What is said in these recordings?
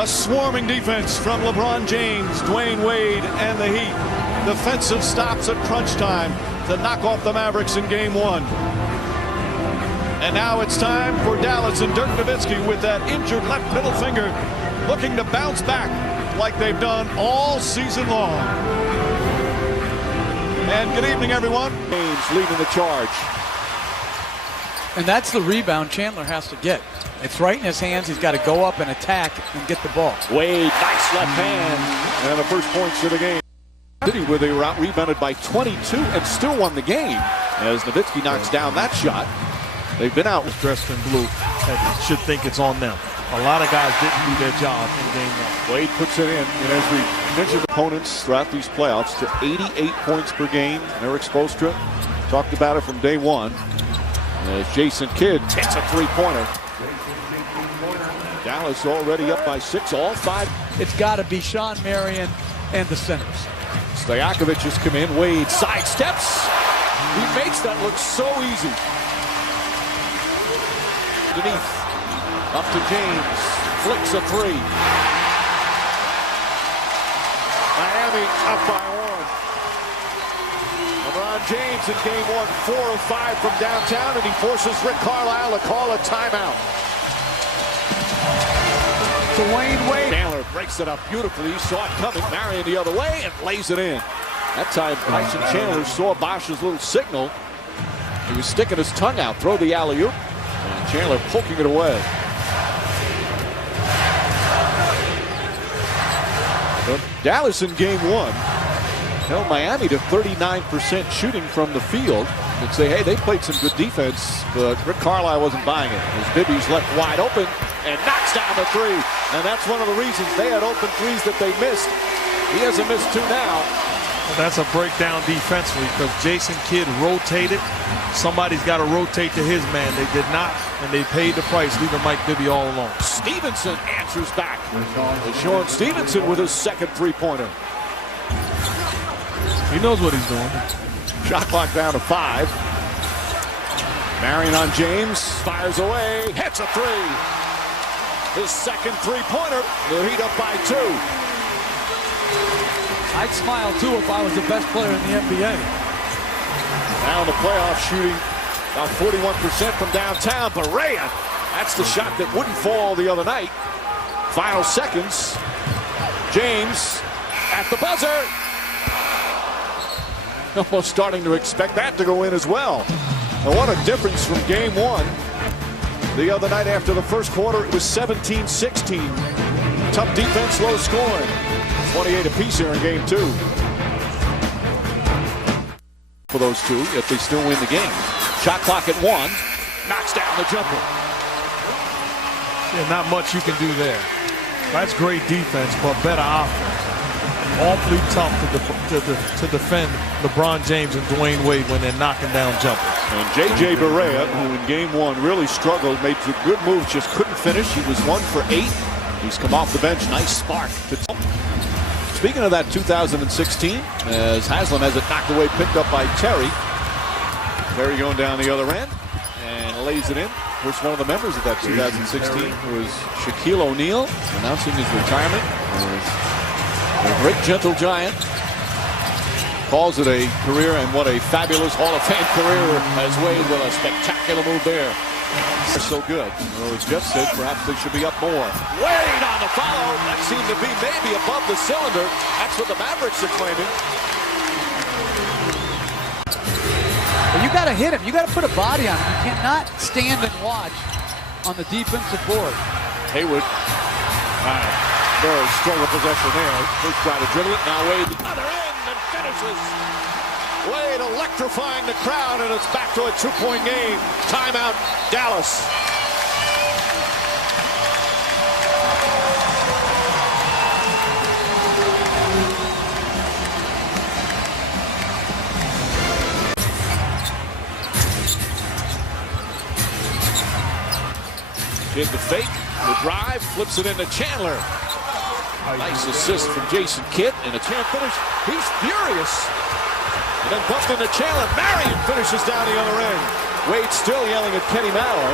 A swarming defense from LeBron James, Dwayne Wade, and the Heat. Defensive stops at crunch time to knock off the Mavericks in game one. And now it's time for Dallas and Dirk Nowitzki with that injured left middle finger, looking to bounce back like they've done all season long. And good evening, everyone. James leading the charge. And that's the rebound Chandler has to get. It's right in his hands. He's got to go up and attack and get the ball. Wade, nice left hand. And the first points of the game. City, where they were out rebounded by 22 and still won the game. As Nowitzki knocks down that shot. They've been out. Dressed in blue. That should think it's on them. A lot of guys didn't do their job in game one. Wade puts it in. And as we mentioned, opponents throughout these playoffs to 88 points per game. Eric Spoelstra talked about it from day one. As Jason Kidd hits a three-pointer. Dallas already up by 6, all 5. It's got to be Sean Marion and the centers. Stojakovic has come in. Wade sidesteps. He makes that look so easy. Underneath. Up to James. Flicks a three. Miami up by 1. LeBron James in game one, 4 of 5 from downtown, and he forces Rick Carlisle to call a timeout. Dwayne Wade. Chandler breaks it up beautifully. He saw it coming. Marion the other way and lays it in. That time, Tyson Chandler saw Bosch's little signal. He was sticking his tongue out. Throw the alley-oop. And Chandler poking it away. But Dallas in game one held Miami to 39% shooting from the field. You'd say, hey, they played some good defense, but Rick Carlisle wasn't buying it. As Bibby's left wide open and knocks down the three. And that's one of the reasons they had open threes that they missed. He hasn't missed 2 now. Well, that's a breakdown defensively because Jason Kidd rotated. Somebody's got to rotate to his man. They did not, and they paid the price, leaving Mike Bibby all alone. Stevenson answers back. Sean Stevenson with his second three-pointer. He knows what he's doing. Shot clock down to 5. Marion on James. Fires away. Hits a three. His second three-pointer. The Heat up by 2. I'd smile, too, if I was the best player in the NBA. Now in the playoffs, shooting about 41% from downtown. Barea. That's the shot that wouldn't fall the other night. Final seconds. James at the buzzer. Almost starting to expect that to go in as well. And what a difference from game one. The other night after the first quarter, it was 17-16. Tough defense, low scoring. 28 apiece here in game 2. For those two, if they still win the game. Shot clock at 1. Knocks down the jumper. Yeah, not much you can do there. That's great defense, but better offense. Awfully tough to defend LeBron James and Dwayne Wade when they're knocking down jumpers. And J.J. Barea, who in game 1 really struggled, made some good moves, just couldn't finish. He was 1 for 8. He's come off the bench. Nice spark. Speaking of that 2016, as Haslam has it knocked away, picked up by Terry. Terry going down the other end and lays it in. Of course, one of the members of that 2016 was Shaquille O'Neal, announcing his retirement. A great gentle giant. Calls it a career, and what a fabulous Hall of Fame career as Wade with a spectacular move there. They're so good. Well, as Jeff said, perhaps they should be up more. Wade on the follow. That seemed to be maybe above the cylinder. That's what the Mavericks are claiming. But you got to hit him. You got to put a body on him. You cannot stand and watch on the defensive board. Hayward. Very strong possession there. First try to dribble it. Now Wade, the other end, and finishes. Wade electrifying the crowd, and it's back to a 2-point game. Timeout, Dallas. Did the fake, the drive, flips it into Chandler. Nice assist from Jason Kidd, and a can't finish. He's furious. And then bumped into Chandler. Marion finishes down the other end. Wade still yelling at Kenny Mallow.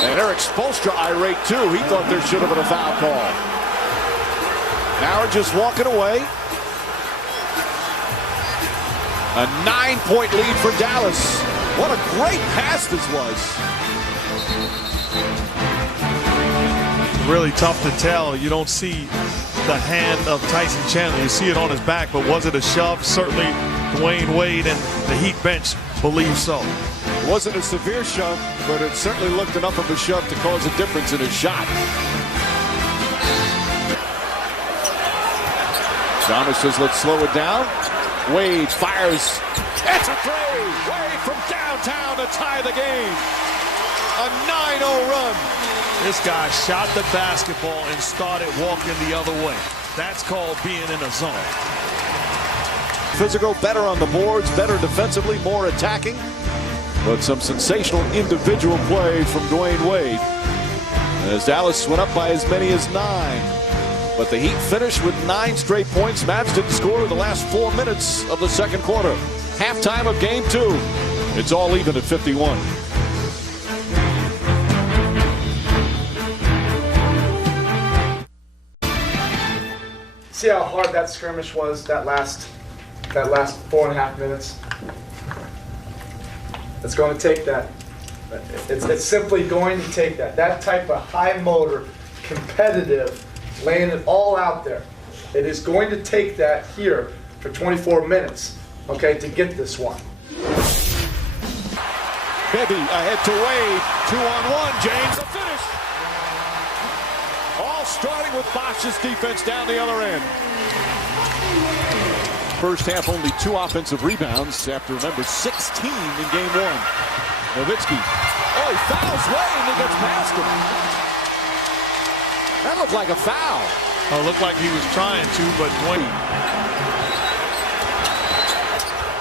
And Eric Spoelstra irate too. He thought there should have been a foul call. Now we're just walking away. A 9-point lead for Dallas. What a great pass this was. Really tough to tell. You don't see the hand of Tyson Chandler. You see it on his back, but was it a shove? Certainly Dwayne Wade and the Heat bench believe so. It wasn't a severe shove, but it certainly looked enough of a shove to cause a difference in his shot. Chalmers says, let's slow it down. Wade fires. It's a three. Wade from downtown to tie the game. A 9-0 run. This guy shot the basketball and started walking the other way. That's called being in a zone. Physical, better on the boards, better defensively, more attacking. But some sensational individual play from Dwayne Wade. As Dallas went up by as many as 9. But the Heat finished with 9 straight points. Mavs didn't score in the last 4 minutes of the second quarter. Halftime of game 2. It's all even at 51. See how hard that skirmish was, that last 4.5 minutes? It's going to take that. It's simply going to take that. That type of high motor, competitive, laying it all out there. It is going to take that here for 24 minutes, okay, to get this one. Bibby ahead to Wade. 2-on-1. James, the finish. All starting with Bosch's defense down the other end. First half, only 2 offensive rebounds after, remember, 16 in game 1. Nowitzki. Oh, he fouls Wade and he gets past him. That looked like a foul. Oh, it looked like he was trying to, but Dwayne.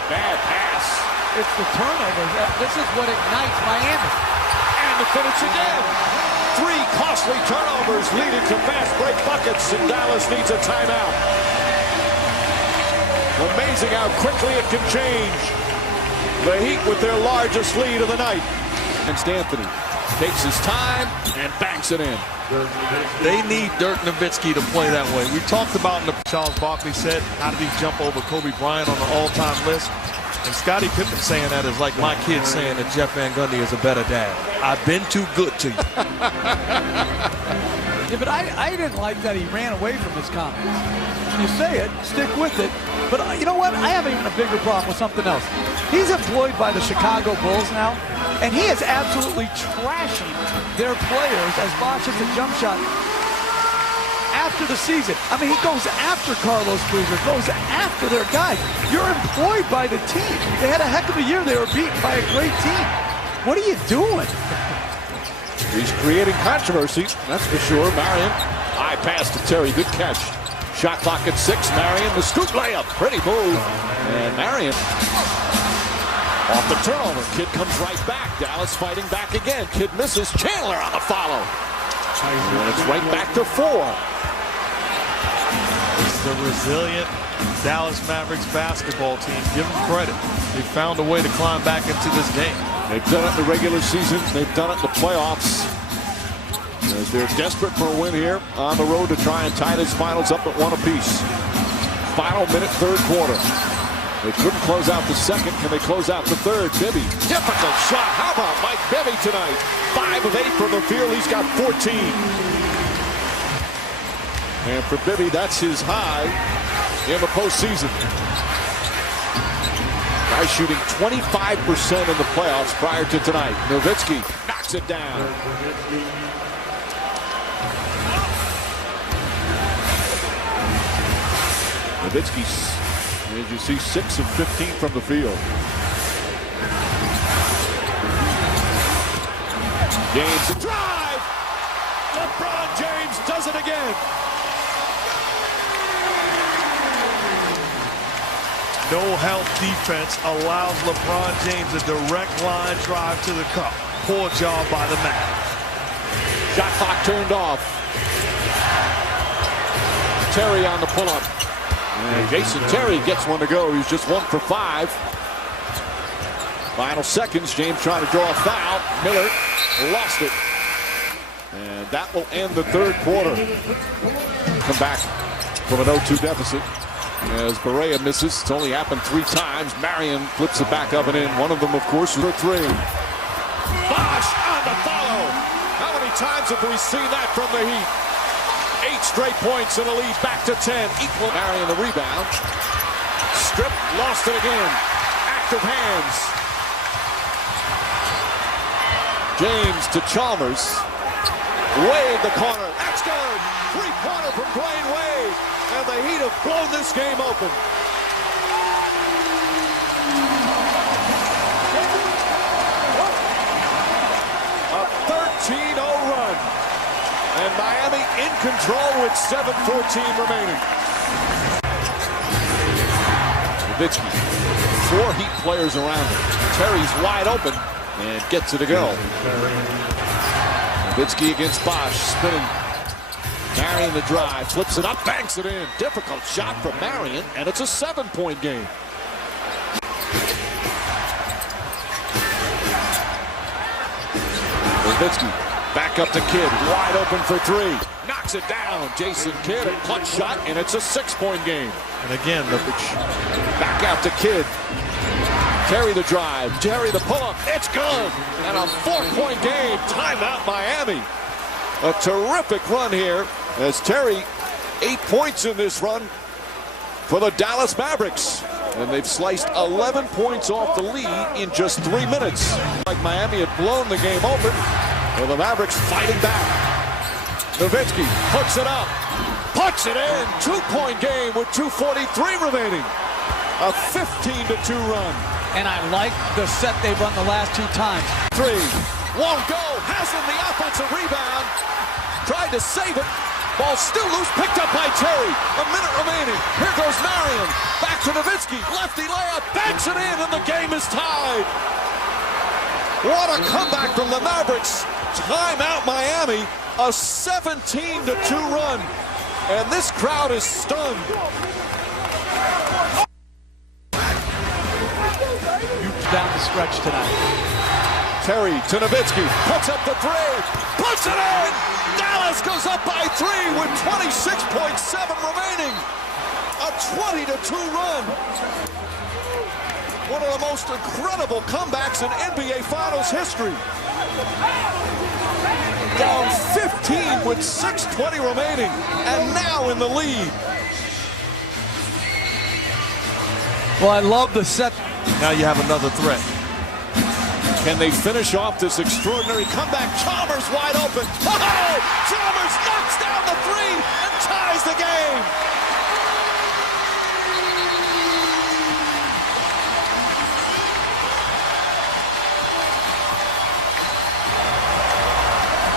Bad pass. It's the turnover. This is what ignites Miami. And the finish again. 3 costly turnovers leading to fast break buckets, and Dallas needs a timeout. Amazing how quickly it can change. The Heat with their largest lead of the night. And Anthony takes his time and banks it in. They need Dirk Nowitzki to play that way. We talked about in the Charles Barkley said, how did he jump over Kobe Bryant on the all-time list? And Scottie Pippen saying that is like my kid saying that Jeff Van Gundy is a better dad. I've been too good to you. Yeah, but I didn't like that he ran away from his comments. When you say it, stick with it. But you know what? I have even a bigger problem with something else. He's employed by the Chicago Bulls now, and he is absolutely trashing their players as Bosch hits a jump shot after the season. I mean, he goes after Carlos Boozer, goes after their guys. You're employed by the team. They had a heck of a year. They were beaten by a great team. What are you doing? He's creating controversy, that's for sure. Marion, high pass to Terry, good catch. Shot clock at 6. Marion, the scoop layup, pretty move. And Marion off the turnover. Kidd comes right back. Dallas fighting back again. Kidd misses. Chandler on the follow. And it's right back to 4. It's the resilient Dallas Mavericks basketball team. Give them credit. They found a way to climb back into this game. They've done it in the regular season. They've done it in the playoffs. As they're desperate for a win here on the road to try and tie this finals up at 1 apiece. Final minute, third quarter. They couldn't close out the second. Can they close out the third? Bibby, difficult shot. How about Mike Bibby tonight? 5 of 8 from the field. He's got 14. And for Bibby, that's his high in the postseason. Guy shooting 25% in the playoffs prior to tonight. Nowitzki knocks it down. Nowitzki, as you see, 6 of 15 from the field. James, a drive! LeBron James does it again. No help defense allows LeBron James a direct line drive to the cup. Poor job by the Mavs. Shot clock turned off. Terry on the pull-up. And Jason Terry gets one to go. He's just 1 for 5. Final seconds. James trying to draw a foul. Miller lost it. And that will end the third quarter. Come back from an 0-2 deficit as Barea misses. It's only happened 3 times. Marion flips it back up and in. One of them, of course, for 3. Bosh on the follow. How many times have we seen that from the Heat? 8 straight points and a lead back to 10. Equal. Marion the rebound. Strip, lost it again. Active hands. James to Chalmers. Wade the corner. That's good. 3-pointer from Dwayne Wade. And the Heat have blown this game open. A 13-0 run. And Miami in control with 7:14 remaining. Nowitzki. 4 Heat players around him. Terry's wide open and gets it to go. Nowitzki against Bosh, spinning. Marion the drive, flips it up, banks it in. Difficult shot from Marion, and it's a 7-point game. Nowitzki back up to Kidd, wide open for 3. Knocks it down. Jason Kidd, a clutch shot, and it's a 6-point game. And again, the back out to Kidd. Terry the drive, Terry the pull-up, it's good! And a 4-point game, timeout Miami. A terrific run here as Terry, 8 points in this run for the Dallas Mavericks. And they've sliced 11 points off the lead in just 3 minutes. Like Miami had blown the game open, and the Mavericks fighting back. Nowitzki hooks it up, puts it in, 2-point game with 2:43 remaining. A 15-2 run. And I like the set they've run the last 2 times. 3, won't go, has him the offensive rebound. Tried to save it. Ball still loose, picked up by Terry. A minute remaining. Here goes Marion. Back to Nowitzki. Lefty layup, banks it in, and the game is tied. What a comeback from the Mavericks. Timeout Miami. A 17-2 run. And this crowd is stunned. Down the stretch tonight. Terry to Nowitzki, puts up the 3, puts it in! Dallas goes up by 3 with 26.7 remaining. A 20-2 run. One of the most incredible comebacks in NBA Finals history. Down 15 with 6:20 remaining, and now in the lead. Well, I love the set. now you have another threat. Can they finish off this extraordinary comeback? Chalmers wide open. Oh! Chalmers knocks down the 3 and ties the game.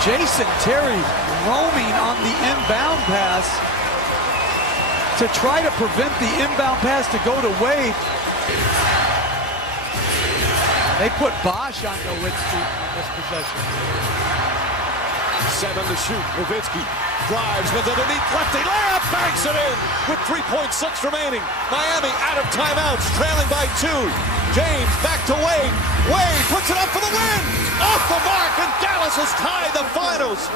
Jason Terry roaming on the inbound pass to try to prevent the inbound pass to go to Wade. They put Bosh on Nowitzki in this possession. 7 to shoot. Nowitzki drives with it underneath lefty layup, banks it in with 3.6 remaining. Miami out of timeouts, trailing by 2. James back to Wade. Wade puts it up for the win. Off the mark, and Dallas has tied the finals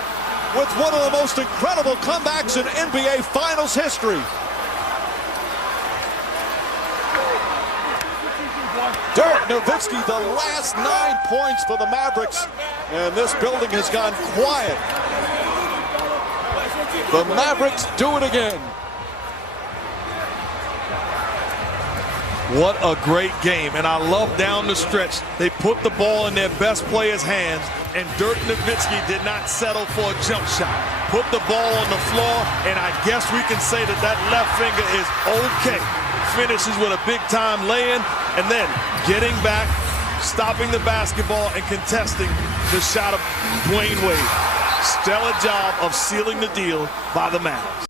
with one of the most incredible comebacks in NBA Finals history. Dirk Nowitzki, the last 9 points for the Mavericks, and this building has gone quiet. The Mavericks do it again. What a great game, and I love down the stretch. They put the ball in their best player's hands, and Dirk Nowitzki did not settle for a jump shot. Put the ball on the floor, and I guess we can say that that left finger is okay. Finishes with a big-time lay-in, and then getting back, stopping the basketball, and contesting the shot of Dwayne Wade. Stellar job of sealing the deal by the Mavs.